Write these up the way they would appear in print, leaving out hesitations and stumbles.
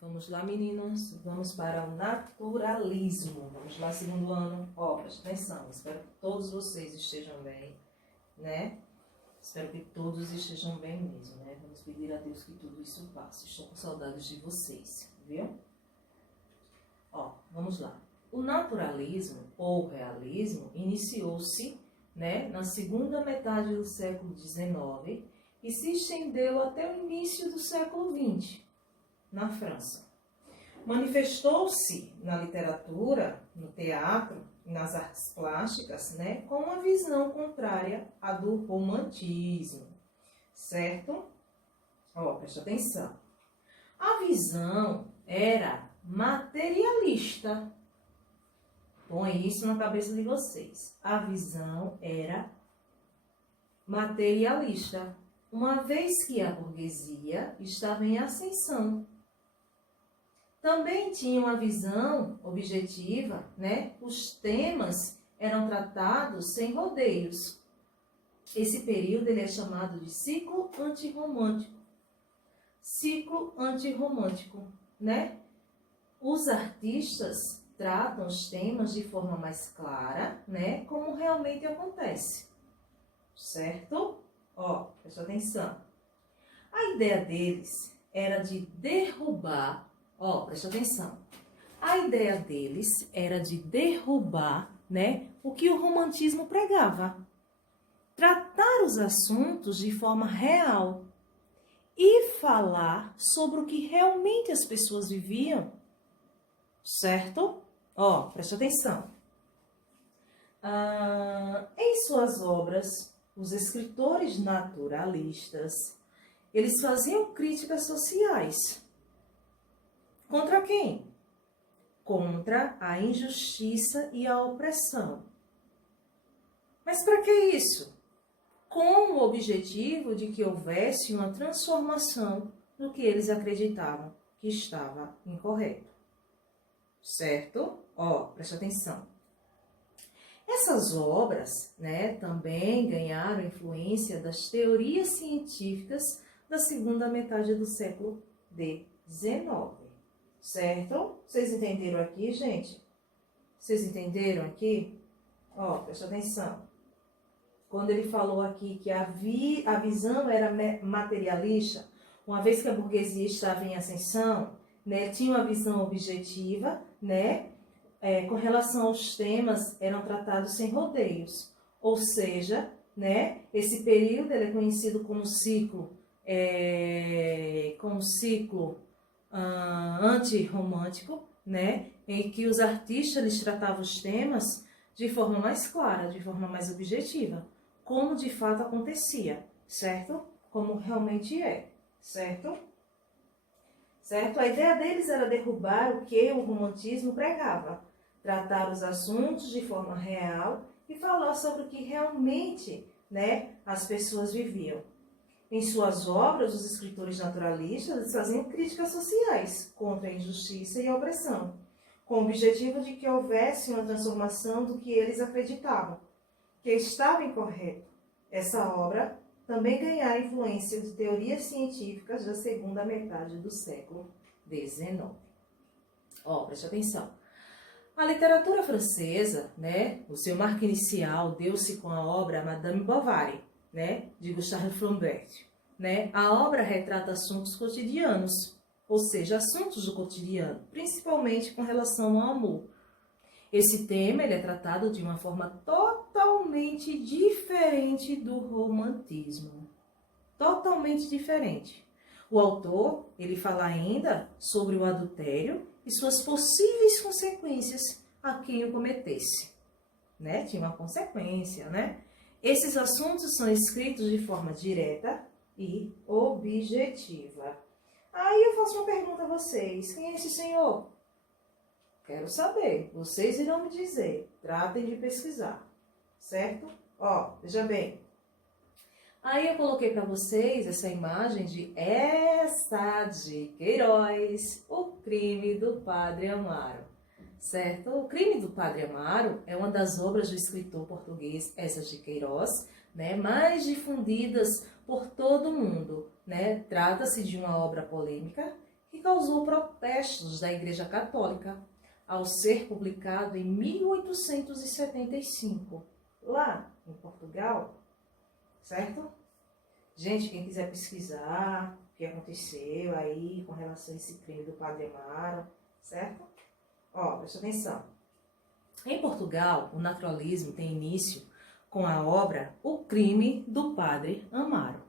Vamos lá, meninos. Vamos para o naturalismo. Vamos lá, segundo ano. Ó, preste atenção. Espero que todos vocês estejam bem, né? Espero que todos estejam bem mesmo, né? Vamos pedir a Deus que tudo isso passe. Estou com saudades de vocês, viu? Ó, vamos lá. O naturalismo, ou realismo, iniciou-se, né, na segunda metade do século XIX e se estendeu até o início do século XX, na França. Manifestou-se na literatura, no teatro e nas artes plásticas, né, com uma visão contrária à do romantismo, certo? Ó, preste atenção. A visão era materialista. Põe isso na cabeça de vocês. A visão era materialista, uma vez que a burguesia estava em ascensão. Também tinha uma visão objetiva, né? Os temas eram tratados sem rodeios. Esse período ele é chamado de ciclo antirromântico. Ciclo antirromântico, né? Os artistas tratam os temas de forma mais clara, né? Como realmente acontece, certo? Ó, presta atenção. A ideia deles era de derrubar, ó, presta atenção. A ideia deles era de derrubar, né? O que o romantismo pregava. Tratar os assuntos de forma real e falar sobre o que realmente as pessoas viviam, certo? Ó, preste atenção. Em suas obras, os escritores naturalistas, eles faziam críticas sociais. Contra quem? Contra a injustiça e a opressão. Mas para que isso? Com o objetivo de que houvesse uma transformação no que eles acreditavam que estava incorreto. Certo? Ó, preste atenção. Essas obras, né, também ganharam influência das teorias científicas da segunda metade do século XIX. Certo? Vocês entenderam aqui, gente? Vocês entenderam aqui? Ó, preste atenção. Quando ele falou aqui que a visão era materialista, uma vez que a burguesia estava em ascensão, né, tinha uma visão objetiva, né, com relação aos temas, eram tratados sem rodeios. Ou seja, né, esse período ele é conhecido como ciclo antirromântico, né, em que os artistas eles tratavam os temas de forma mais clara, de forma mais objetiva, como de fato acontecia, certo? Como realmente é, certo? Certo? A ideia deles era derrubar o que o romantismo pregava, tratar os assuntos de forma real e falar sobre o que realmente, né, as pessoas viviam. Em suas obras, os escritores naturalistas faziam críticas sociais contra a injustiça e a opressão, com o objetivo de que houvesse uma transformação do que eles acreditavam, que estava incorreto. Essa obra também ganhara influência de teorias científicas da segunda metade do século XIX. Ó, preste atenção. A literatura francesa, né, o seu marco inicial deu-se com a obra Madame Bovary, né, de Gustave Flaubert. Né? A obra retrata assuntos cotidianos, ou seja, assuntos do cotidiano, principalmente com relação ao amor. Esse tema ele é tratado de uma forma totalmente diferente do romantismo. Totalmente diferente. O autor, ele fala ainda sobre o adultério e suas possíveis consequências a quem o cometesse. Né? Tinha uma consequência, né? Esses assuntos são escritos de forma direta e objetiva. Aí eu faço uma pergunta a vocês. Quem é esse senhor? Quero saber. Vocês irão me dizer. Tratem de pesquisar. Certo? Ó, veja bem. Aí eu coloquei para vocês essa imagem de Eça de Queiroz, O Crime do Padre Amaro. Certo? O Crime do Padre Amaro é uma das obras do escritor português Eça de Queiroz, né, mais difundidas por todo o mundo. Né? Trata-se de uma obra polêmica que causou protestos da Igreja Católica ao ser publicado em 1875, lá em Portugal, certo? Gente, quem quiser pesquisar o que aconteceu aí com relação a esse crime do Padre Amaro, certo? Ó, presta atenção. Em Portugal, o naturalismo tem início com a obra O Crime do Padre Amaro,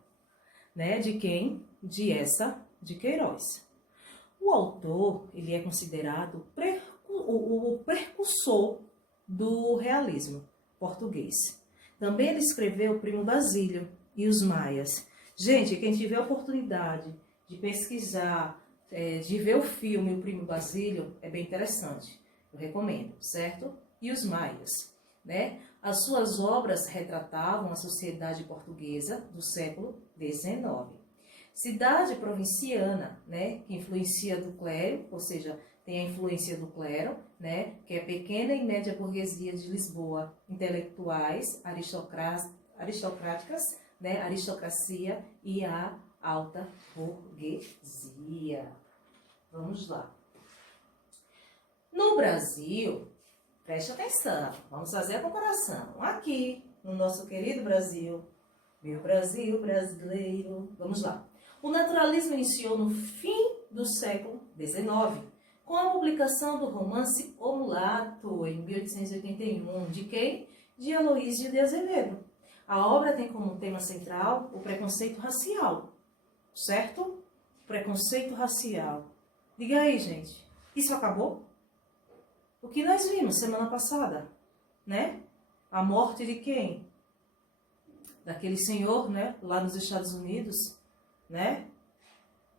né? De quem? De Eça de Queiroz. O autor, ele é considerado o precursor do realismo português. Também ele escreveu O Primo Basílio e Os Maias. Gente, quem tiver a oportunidade de pesquisar, de ver o filme O Primo Basílio, é bem interessante. Eu recomendo, certo? E Os Maias, né? As suas obras retratavam a sociedade portuguesa do século XIX. Cidade provinciana, né, que influencia do clero, ou seja, tem a influência do clero, né, que é a pequena e média burguesia de Lisboa, intelectuais, aristocráticas, né, aristocracia e a alta burguesia. Vamos lá. No Brasil, preste atenção, vamos fazer a comparação. Aqui, no nosso querido Brasil, meu Brasil brasileiro, vamos lá. O naturalismo iniciou no fim do século XIX, com a publicação do romance O Mulato, em 1881, de quem? De Aloísio de Azevedo. A obra tem como tema central o preconceito racial, certo? Preconceito racial. Diga aí, gente, isso acabou? O que nós vimos semana passada, né? A morte de quem? Daquele senhor, né, lá nos Estados Unidos, né,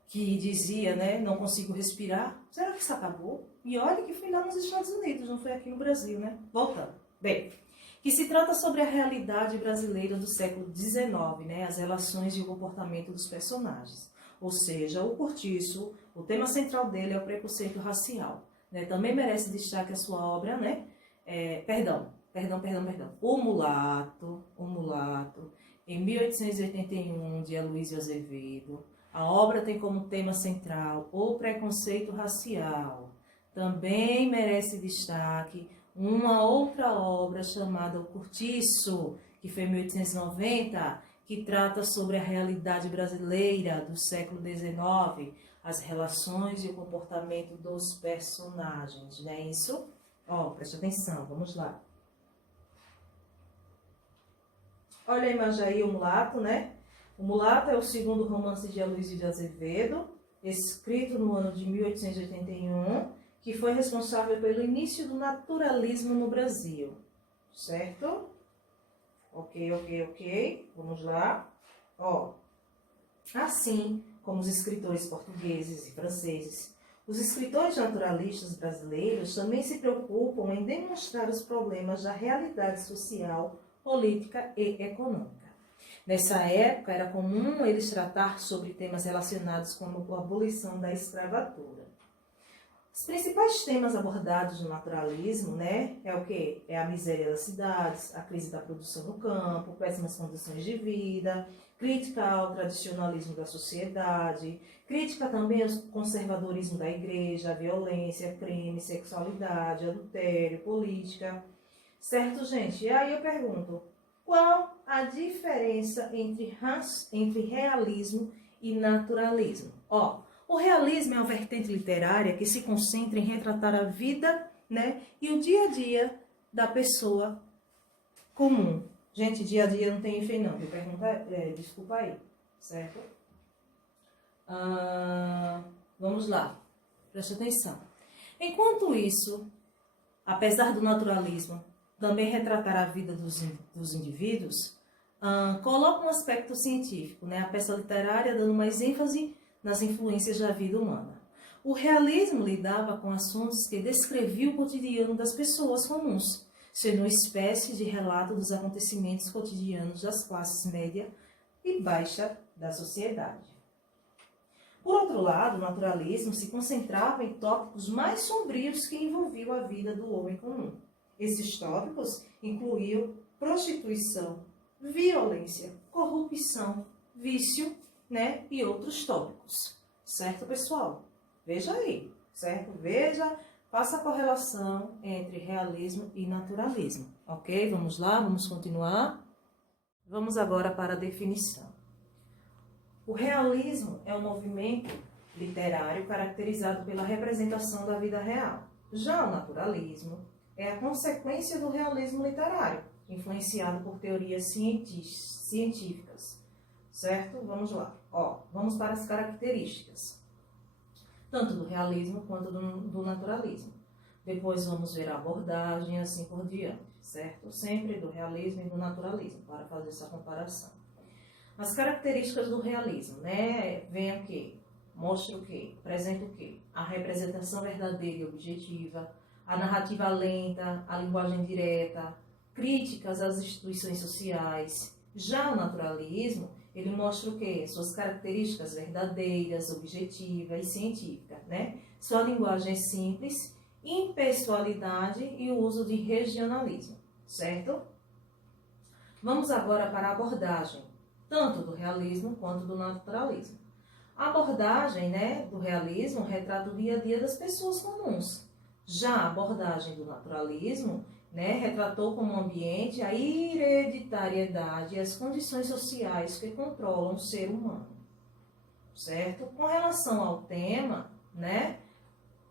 que dizia, né, não consigo respirar. Será que isso acabou? E olha que foi lá nos Estados Unidos, não foi aqui no Brasil, né? Voltando. Bem, que se trata sobre a realidade brasileira do século XIX, né, as relações e o comportamento dos personagens. Ou seja, o Cortiço, o tema central dele é o preconceito racial, né? Também merece destaque a sua obra, né? Perdão. O Mulato, em 1881, de Aloísio Azevedo. A obra tem como tema central o preconceito racial. Também merece destaque uma outra obra chamada O Cortiço, que foi em 1890, que trata sobre a realidade brasileira do século XIX, as relações e o comportamento dos personagens, não é isso? Ó, preste atenção, vamos lá. Olha a imagem aí, O Mulato, né? O Mulato é o segundo romance de Aloísio de Azevedo, escrito no ano de 1881, que foi responsável pelo início do naturalismo no Brasil, certo? Ok. Vamos lá. Ó, assim como os escritores portugueses e franceses, os escritores naturalistas brasileiros também se preocupam em demonstrar os problemas da realidade social, política e econômica. Nessa época, era comum eles tratar sobre temas relacionados com a abolição da escravatura. Os principais temas abordados no naturalismo, né, é o quê? É a miséria das cidades, a crise da produção no campo, péssimas condições de vida, crítica ao tradicionalismo da sociedade, crítica também ao conservadorismo da igreja, a violência, crime, sexualidade, adultério, política. Certo, gente? E aí eu pergunto, qual a diferença entre realismo e naturalismo? Ó, o realismo é uma vertente literária que se concentra em retratar a vida, né, e o dia a dia da pessoa comum. Gente, dia a dia não tem fim não, desculpa aí, certo? Vamos lá, preste atenção. Enquanto isso, apesar do naturalismo também retratar a vida dos indivíduos, coloca um aspecto científico, né, a peça literária dando mais ênfase nas influências da vida humana. O realismo lidava com assuntos que descreviam o cotidiano das pessoas comuns, sendo uma espécie de relato dos acontecimentos cotidianos das classes média e baixa da sociedade. Por outro lado, o naturalismo se concentrava em tópicos mais sombrios que envolviam a vida do homem comum. Esses tópicos incluíam prostituição, violência, corrupção, vício, né, e outros tópicos. Certo, pessoal? Veja aí, certo? Veja, faça a correlação entre realismo e naturalismo, ok? Vamos lá, vamos continuar. Vamos agora para a definição. O realismo é um movimento literário caracterizado pela representação da vida real. Já o naturalismo é a consequência do realismo literário, influenciado por teorias científicas, certo? Vamos lá. Vamos para as características, tanto do realismo quanto do naturalismo. Depois vamos ver a abordagem e assim por diante, certo? Sempre do realismo e do naturalismo, para fazer essa comparação. As características do realismo, né? Vem o quê? Mostra o quê? Apresenta o quê? A representação verdadeira e objetiva, a narrativa lenta, a linguagem direta, críticas às instituições sociais. Já o naturalismo, ele mostra o quê? Suas características verdadeiras, objetivas e científicas, né? Sua linguagem é simples, impessoalidade e o uso de regionalismo, certo? Vamos agora para a abordagem, tanto do realismo quanto do naturalismo. A abordagem, né, do realismo retrata o dia a dia das pessoas comuns. Já a abordagem do naturalismo, né, retratou como ambiente a hereditariedade e as condições sociais que controlam o ser humano, certo? Com relação ao tema, né,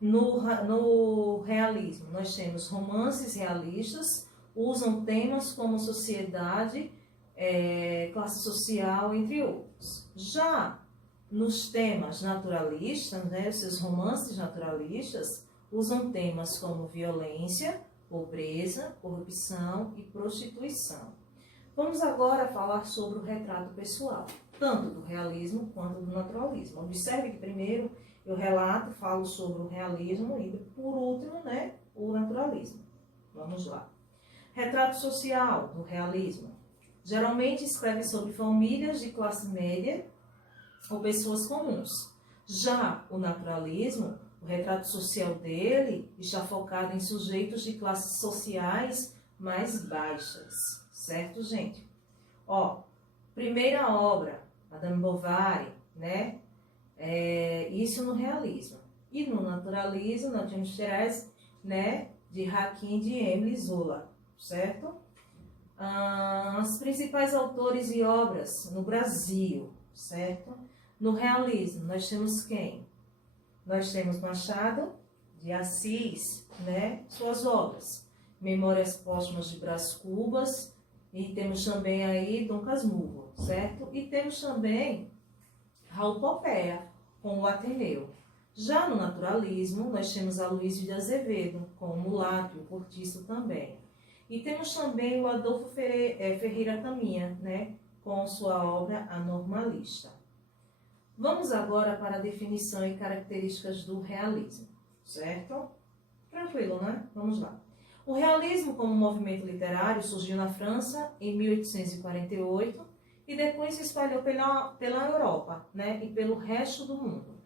no realismo, nós temos romances realistas, usam temas como sociedade, classe social, entre outros. Já nos temas naturalistas, né, seus romances naturalistas, usam temas como violência, pobreza, corrupção e prostituição. Vamos agora falar sobre o retrato pessoal, tanto do realismo quanto do naturalismo. Observe que primeiro eu relato, falo sobre o realismo e por último, né, o naturalismo. Vamos lá. Retrato social do realismo. Geralmente escreve sobre famílias de classe média ou pessoas comuns. Já o naturalismo, o retrato social dele está focado em sujeitos de classes sociais mais baixas, certo, gente? Primeira obra, Madame Bovary, né? Isso no realismo. E no naturalismo, nós temos Thérèse, né? De Hakim de Emile Zola, certo? Os principais autores e obras no Brasil, certo? No realismo, nós temos quem? Nós temos Machado de Assis, né? Suas obras. Memórias Póstumas de Brás Cubas. E temos também aí Dom Casmurro, certo? E temos também Raul Popea, com o Ateneu. Já no naturalismo, nós temos Aloysio de Azevedo, com o Mulato e o Cortiço também. E temos também o Adolfo Ferreira Caminha, né? Com sua obra A Normalista. Vamos agora para a definição e características do realismo, certo? Tranquilo, né? Vamos lá. O realismo como movimento literário surgiu na França em 1848 e depois se espalhou pela Europa, né? E pelo resto do mundo.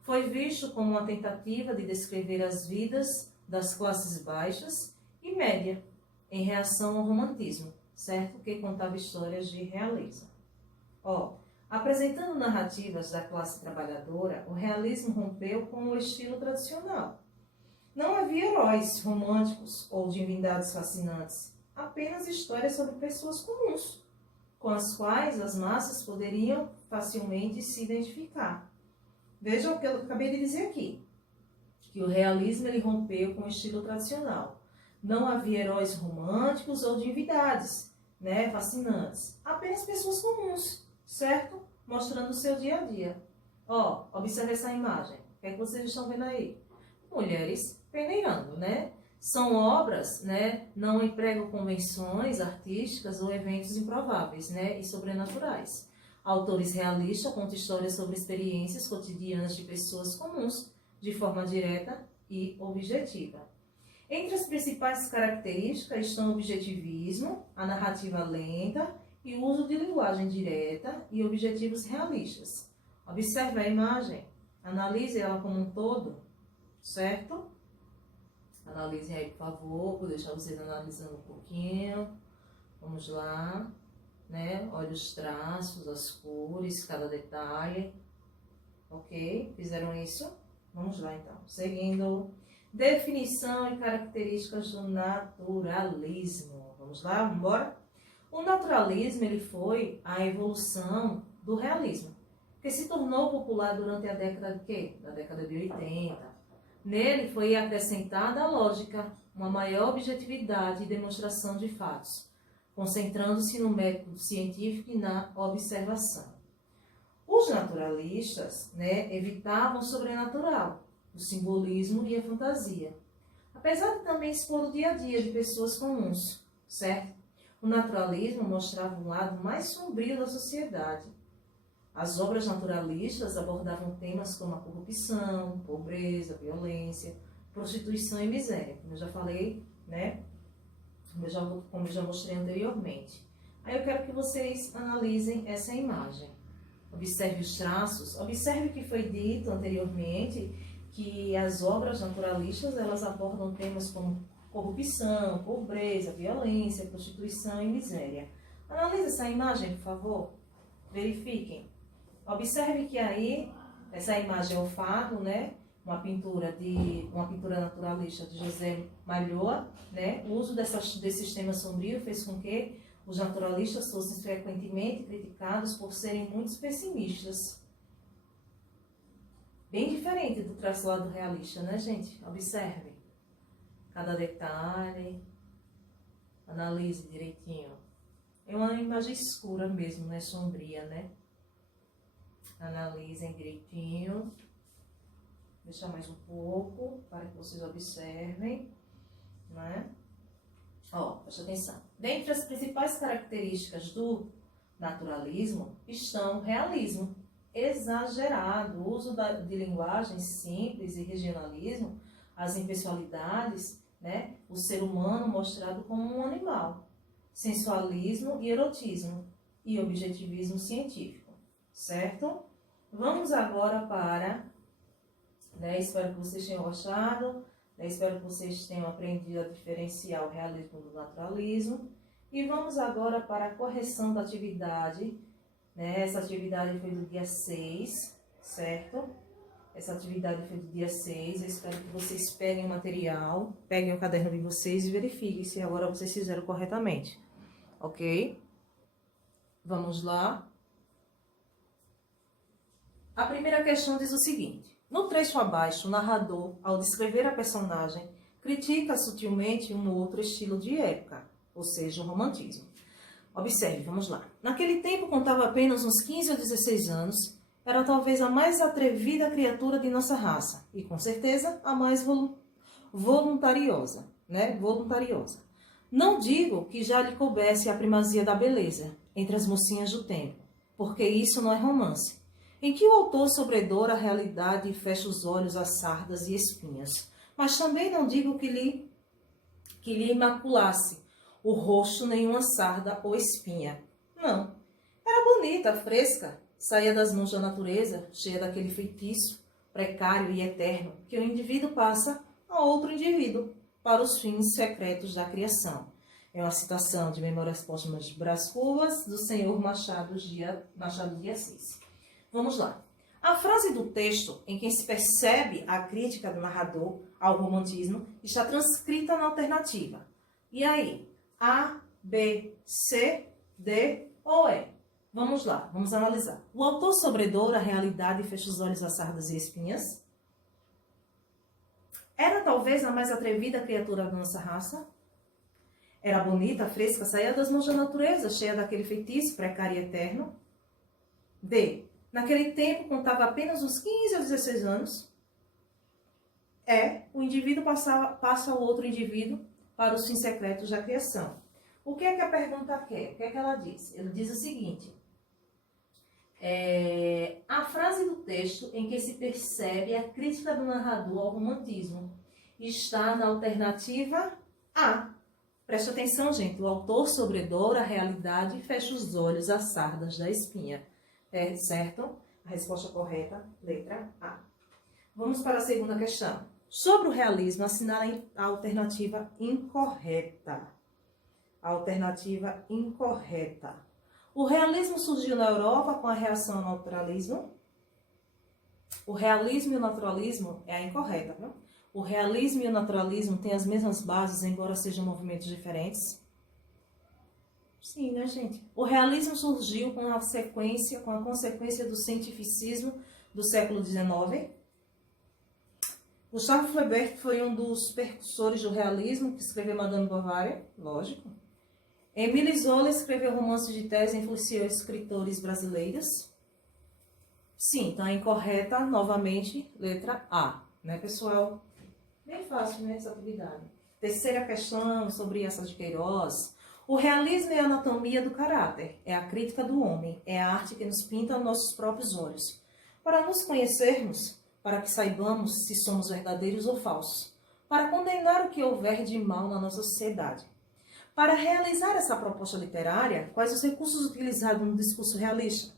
Foi visto como uma tentativa de descrever as vidas das classes baixas e média, em reação ao romantismo, certo? Que contava histórias de realeza. Apresentando narrativas da classe trabalhadora, o realismo rompeu com o estilo tradicional. Não havia heróis românticos ou divindades fascinantes, apenas histórias sobre pessoas comuns, com as quais as massas poderiam facilmente se identificar. Veja o que eu acabei de dizer aqui, que o realismo ele rompeu com o estilo tradicional. Não havia heróis românticos ou divindades, né, fascinantes, apenas pessoas comuns, certo? Mostrando o seu dia a dia. Observe essa imagem. O que é que vocês estão vendo aí? Mulheres peneirando, né? São obras, né? Não empregam convenções artísticas ou eventos improváveis, né? E sobrenaturais. Autores realistas contam histórias sobre experiências cotidianas de pessoas comuns, de forma direta e objetiva. Entre as principais características estão o objetivismo, a narrativa lenta e o uso de linguagem direta e objetivos realistas. Observe a imagem, analise ela como um todo, certo? Analisem aí, por favor, vou deixar vocês analisando um pouquinho. Vamos lá, né? Olha os traços, as cores, cada detalhe. Ok? Fizeram isso? Vamos lá, então. Seguindo. Definição e características do naturalismo. Vamos lá, vamos embora? O naturalismo, ele foi a evolução do realismo, que se tornou popular durante a década de quê? Da década de 80. Nele foi acrescentada a lógica, uma maior objetividade e demonstração de fatos, concentrando-se no método científico e na observação. Os naturalistas, evitavam o sobrenatural, o simbolismo e a fantasia, apesar de também expor o dia a dia de pessoas comuns, certo? O naturalismo mostrava um lado mais sombrio da sociedade. As obras naturalistas abordavam temas como a corrupção, pobreza, violência, prostituição e miséria, como eu já falei, como eu já mostrei anteriormente. Aí eu quero que vocês analisem essa imagem. Observe os traços, observe que foi dito anteriormente que as obras naturalistas, elas abordam temas como corrupção, pobreza, violência, prostituição e miséria. Analise essa imagem, por favor. Verifiquem. Observe que aí, essa imagem é o fado, uma pintura naturalista de José Malhoa, O uso desses temas sombrios fez com que os naturalistas fossem frequentemente criticados por serem muito pessimistas. Bem diferente do traçado realista, gente? Observe cada detalhe, analise direitinho. É uma imagem escura mesmo, sombria, Analisem direitinho. Deixar mais um pouco para que vocês observem, Presta atenção. Dentre as principais características do naturalismo estão realismo exagerado, uso de linguagem simples e regionalismo, as impessoalidades, o ser humano mostrado como um animal, sensualismo e erotismo e objetivismo científico, certo? Vamos agora para, espero que vocês tenham gostado, espero que vocês tenham aprendido a diferenciar o realismo do naturalismo. E vamos agora para a correção da atividade. Essa atividade foi do dia 6, certo? Essa atividade foi do dia 6. Eu espero que vocês peguem o material, peguem o caderno de vocês e verifiquem se agora vocês fizeram corretamente. Ok? Vamos lá. A primeira questão diz o seguinte. No trecho abaixo, o narrador, ao descrever a personagem, critica sutilmente um outro estilo de época, ou seja, o romantismo. Observe, vamos lá. Naquele tempo, contava apenas uns 15 ou 16 anos, era talvez a mais atrevida criatura de nossa raça, e com certeza a mais voluntariosa, Voluntariosa. Não digo que já lhe coubesse a primazia da beleza entre as mocinhas do tempo, porque isso não é romance, em que o autor sobredoura a realidade e fecha os olhos a sardas e espinhas. Mas também não digo que lhe imaculasse o rosto nenhuma sarda ou espinha. Não. Era bonita, fresca, saía das mãos da natureza, cheia daquele feitiço precário e eterno que o indivíduo passa a outro indivíduo para os fins secretos da criação. É uma citação de Memórias Póstumas de Brás Cubas, do senhor Machado de Assis. Vamos lá. A frase do texto em que se percebe a crítica do narrador ao romantismo está transcrita na alternativa. E aí? A, B, C, D ou E? Vamos lá, vamos analisar. O autor sobredoura a realidade e fecha os olhos a sardas e espinhas? Era talvez a mais atrevida criatura da nossa raça? Era bonita, fresca, saía das mãos da natureza, cheia daquele feitiço precário e eterno? D. Naquele tempo, contava apenas uns 15 ou 16 anos. O indivíduo passa ao outro indivíduo para os fins secretos da criação. O que é que a pergunta quer? O que é que ela diz? Ela diz o seguinte. A frase do texto em que se percebe a crítica do narrador ao romantismo está na alternativa A. Preste atenção, gente. O autor sobredoura a realidade e fecha os olhos às sardas da espinha. Certo? A resposta correta, letra A. Vamos para a segunda questão. Sobre o realismo, assinale a alternativa incorreta. A alternativa incorreta. O realismo surgiu na Europa com a reação ao naturalismo? O realismo e o naturalismo é a incorreta, viu? O realismo e o naturalismo têm as mesmas bases, embora sejam movimentos diferentes. Sim, né, gente? O realismo surgiu com a consequência do cientificismo do século XIX. Gustave Flaubert foi um dos percussores do realismo, que escreveu Madame Bovary, lógico. Émile Zola escreveu romances de tese e influenciou escritores brasileiros. Sim, então é incorreta, novamente, letra A, né, pessoal? Bem fácil, né, essa atividade. Terceira questão sobre essa de Queiroz. O realismo é a anatomia do caráter, é a crítica do homem, é a arte que nos pinta aos nossos próprios olhos. Para nos conhecermos, para que saibamos se somos verdadeiros ou falsos, para condenar o que houver de mal na nossa sociedade. Para realizar essa proposta literária, quais os recursos utilizados no discurso realista?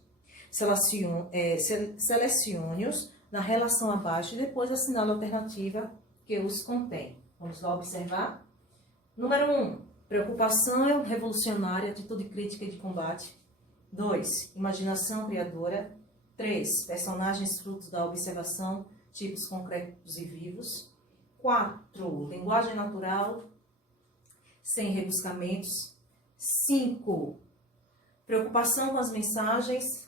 Selecione-os na relação abaixo e depois assinale a alternativa que os contém. Vamos lá observar? Número 1. Preocupação revolucionária, atitude crítica e de combate. 2. Imaginação criadora. 3. Personagens frutos da observação, tipos concretos e vivos. 4. Linguagem natural, sem rebuscamentos. 5. Preocupação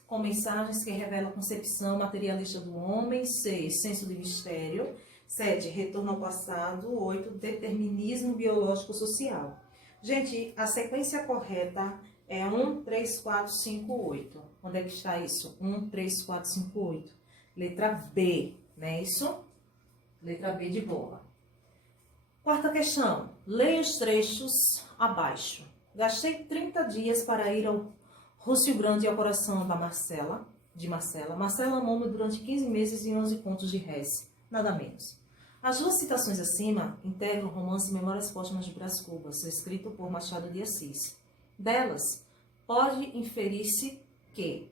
com mensagens que revelam a concepção materialista do homem. 6. Senso de mistério. 7. Retorno ao passado. 8. Determinismo biológico-social. Gente, a sequência correta é 1, 3, 4, 5, 8. Onde é que está isso? 1, 3, 4, 5, 8. Letra B, não é isso? Letra B de bola. Quarta questão. Leia os trechos abaixo. Gastei 30 dias para ir ao Rússio Grande e ao coração de Marcela. Marcela amou-me durante 15 meses e 11 contos de réis. Nada menos. As duas citações acima integram o romance Memórias Póstumas de Brás Cubas, escrito por Machado de Assis. Delas, pode inferir-se que,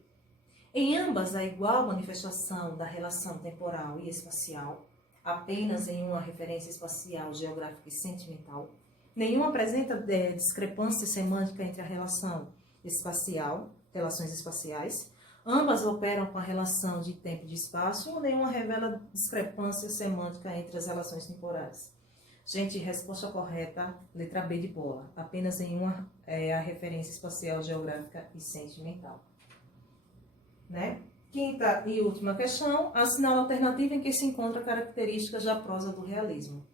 em ambas, a igual manifestação da relação temporal e espacial, apenas em uma referência espacial, geográfica e sentimental, nenhuma apresenta discrepância semântica entre a relação espacial, relações espaciais. Ambas operam com a relação de tempo e de espaço, ou nenhuma revela discrepância semântica entre as relações temporais. Gente, resposta correta, letra B de bola. Apenas em uma a referência espacial, geográfica e sentimental. Né? Quinta e última questão, assinala a alternativa em que se encontra características da prosa do realismo.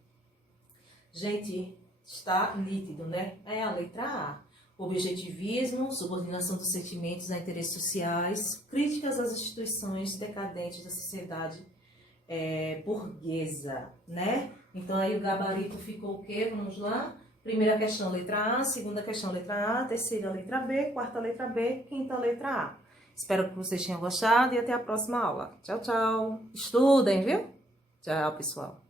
Gente, está nítido, né? É a letra A. Objetivismo, subordinação dos sentimentos a interesses sociais, críticas às instituições decadentes da sociedade burguesa, né? Então, aí o gabarito ficou o quê? Vamos lá? Primeira questão, letra A. Segunda questão, letra A. Terceira, letra B. Quarta, letra B. Quinta, letra A. Espero que vocês tenham gostado e até a próxima aula. Tchau, tchau. Estudem, viu? Tchau, pessoal.